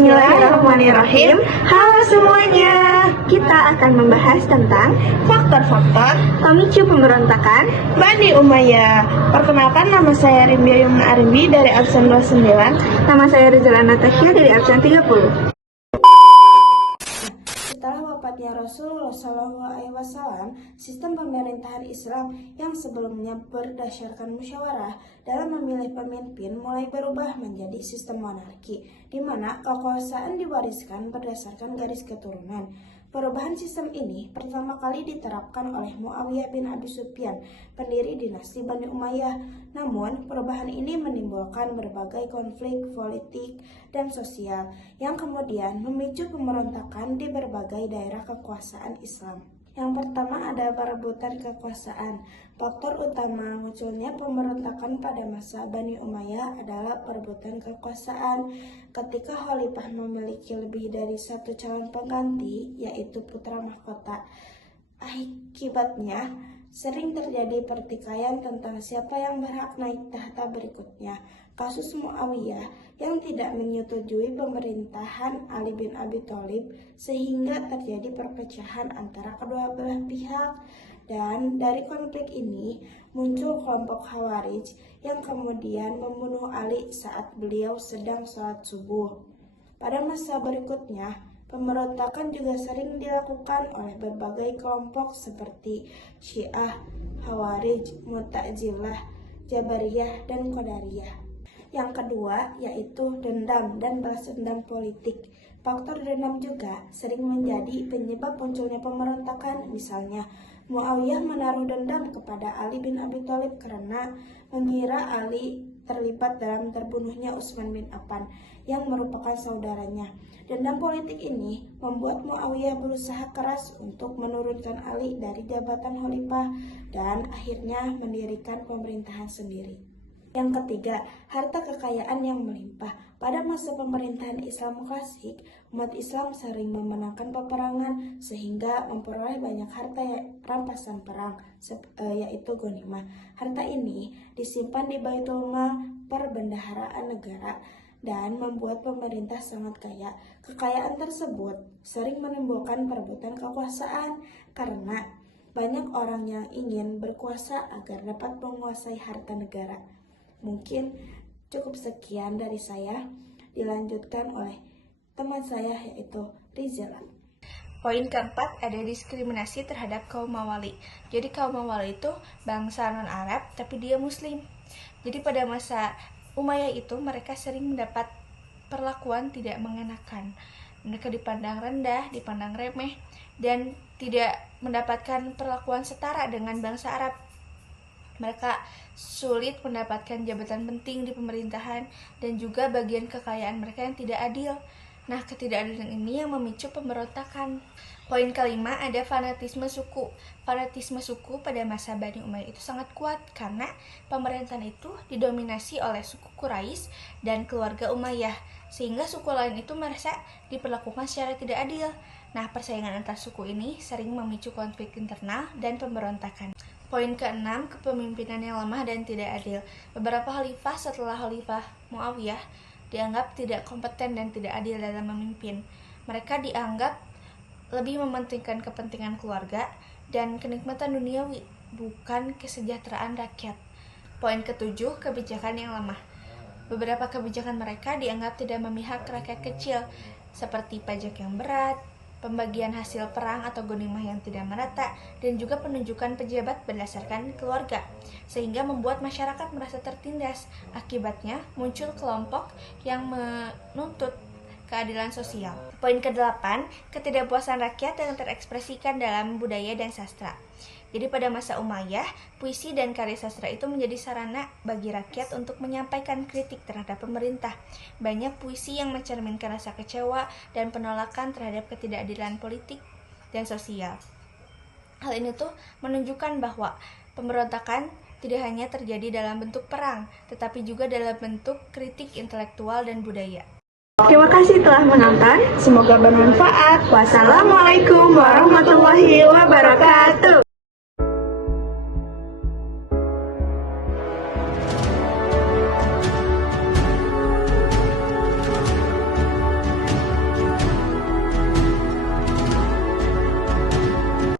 Bismillahirrahmanirrahim. Halo semuanya. Kita akan membahas tentang faktor-faktor pemicu pemberontakan Bani Umayyah. Perkenalkan, nama saya Rimbia Yumna Arimbi dari absen 29. Nama saya Rizal Natasha dari absen 30. Setelah wafatnya Rasulullah SAW, sistem pemerintahan Islam yang sebelumnya berdasarkan musyawarah dalam memilih pemimpin mulai berubah menjadi sistem monarki, di mana kekuasaan diwariskan berdasarkan garis keturunan. Perubahan sistem ini pertama kali diterapkan oleh Muawiyah bin Abi Sufyan, pendiri dinasti Bani Umayyah. Namun, perubahan ini menimbulkan berbagai konflik politik dan sosial yang kemudian memicu pemberontakan di berbagai daerah kekuasaan Islam. Yang pertama ada perebutan kekuasaan. Faktor utama munculnya pemberontakan pada masa Bani Umayyah adalah perebutan kekuasaan. Ketika khalifah memiliki lebih dari satu calon pengganti, yaitu putra mahkota, akibatnya sering terjadi pertikaian tentang siapa yang berhak naik tahta berikutnya. Kasus Muawiyah yang tidak menyetujui pemerintahan Ali bin Abi Thalib sehingga terjadi perpecahan antara kedua belah pihak. Dan dari konflik ini muncul kelompok Khawarij yang kemudian membunuh Ali saat beliau sedang sholat subuh. Pada masa berikutnya, pemberontakan juga sering dilakukan oleh berbagai kelompok seperti Syiah, Khawarij, Mu'tazilah, Jabariyah, dan Qadariyah. Yang kedua yaitu dendam dan balas dendam politik. Faktor dendam juga sering menjadi penyebab munculnya pemberontakan. Misalnya, Muawiyah menaruh dendam kepada Ali bin Abi Thalib karena mengira Ali terlibat dalam terbunuhnya Utsman bin Affan yang merupakan saudaranya. Dendam politik ini membuat Muawiyah berusaha keras untuk menurunkan Ali dari jabatan khalifah dan akhirnya mendirikan pemerintahan sendiri. Yang ketiga, harta kekayaan yang melimpah. Pada masa pemerintahan Islam klasik, umat Islam sering memenangkan peperangan sehingga memperoleh banyak harta rampasan perang, yaitu ghanimah. Harta ini disimpan di Baitul Mal, perbendaharaan negara, dan membuat pemerintah sangat kaya. Kekayaan tersebut sering menimbulkan perebutan kekuasaan karena banyak orang yang ingin berkuasa agar dapat menguasai harta negara. Mungkin cukup sekian dari saya, dilanjutkan oleh teman saya yaitu Rizal. Poin keempat ada diskriminasi terhadap kaum Mawali. Jadi kaum Mawali itu bangsa non-Arab tapi dia Muslim. Jadi pada masa Umayyah itu mereka sering mendapat perlakuan tidak mengenakan. Mereka dipandang rendah, dipandang remeh, dan tidak mendapatkan perlakuan setara dengan bangsa Arab. Mereka sulit mendapatkan jabatan penting di pemerintahan dan juga bagian kekayaan mereka yang tidak adil. Nah, ketidakadilan ini yang memicu pemberontakan. Poin kelima ada fanatisme suku. Fanatisme suku pada masa Bani Umayyah itu sangat kuat karena pemerintahan itu didominasi oleh suku Quraisy dan keluarga Umayyah, sehingga suku lain itu merasa diperlakukan secara tidak adil. Nah, persaingan antar suku ini sering memicu konflik internal dan pemberontakan. Poin keenam, kepemimpinan yang lemah dan tidak adil. Beberapa khalifah setelah khalifah Muawiyah dianggap tidak kompeten dan tidak adil dalam memimpin. Mereka dianggap lebih mementingkan kepentingan keluarga dan kenikmatan duniawi, bukan kesejahteraan rakyat. Poin ketujuh, kebijakan yang lemah. Beberapa kebijakan mereka dianggap tidak memihak rakyat kecil, seperti pajak yang berat, pembagian hasil perang atau ghanimah yang tidak merata, dan juga penunjukan pejabat berdasarkan keluarga, sehingga membuat masyarakat merasa tertindas. Akibatnya, muncul kelompok yang menuntut keadilan sosial. Poin ke-8, ketidakpuasan rakyat yang terekspresikan dalam budaya dan sastra. Jadi pada masa Umayyah, puisi dan karya sastra itu menjadi sarana bagi rakyat untuk menyampaikan kritik terhadap pemerintah. Banyak puisi yang mencerminkan rasa kecewa dan penolakan terhadap ketidakadilan politik dan sosial. Hal ini tuh menunjukkan bahwa pemberontakan tidak hanya terjadi dalam bentuk perang, tetapi juga dalam bentuk kritik intelektual dan budaya. Terima kasih telah menonton. Semoga bermanfaat. Wassalamualaikum warahmatullahi wabarakatuh.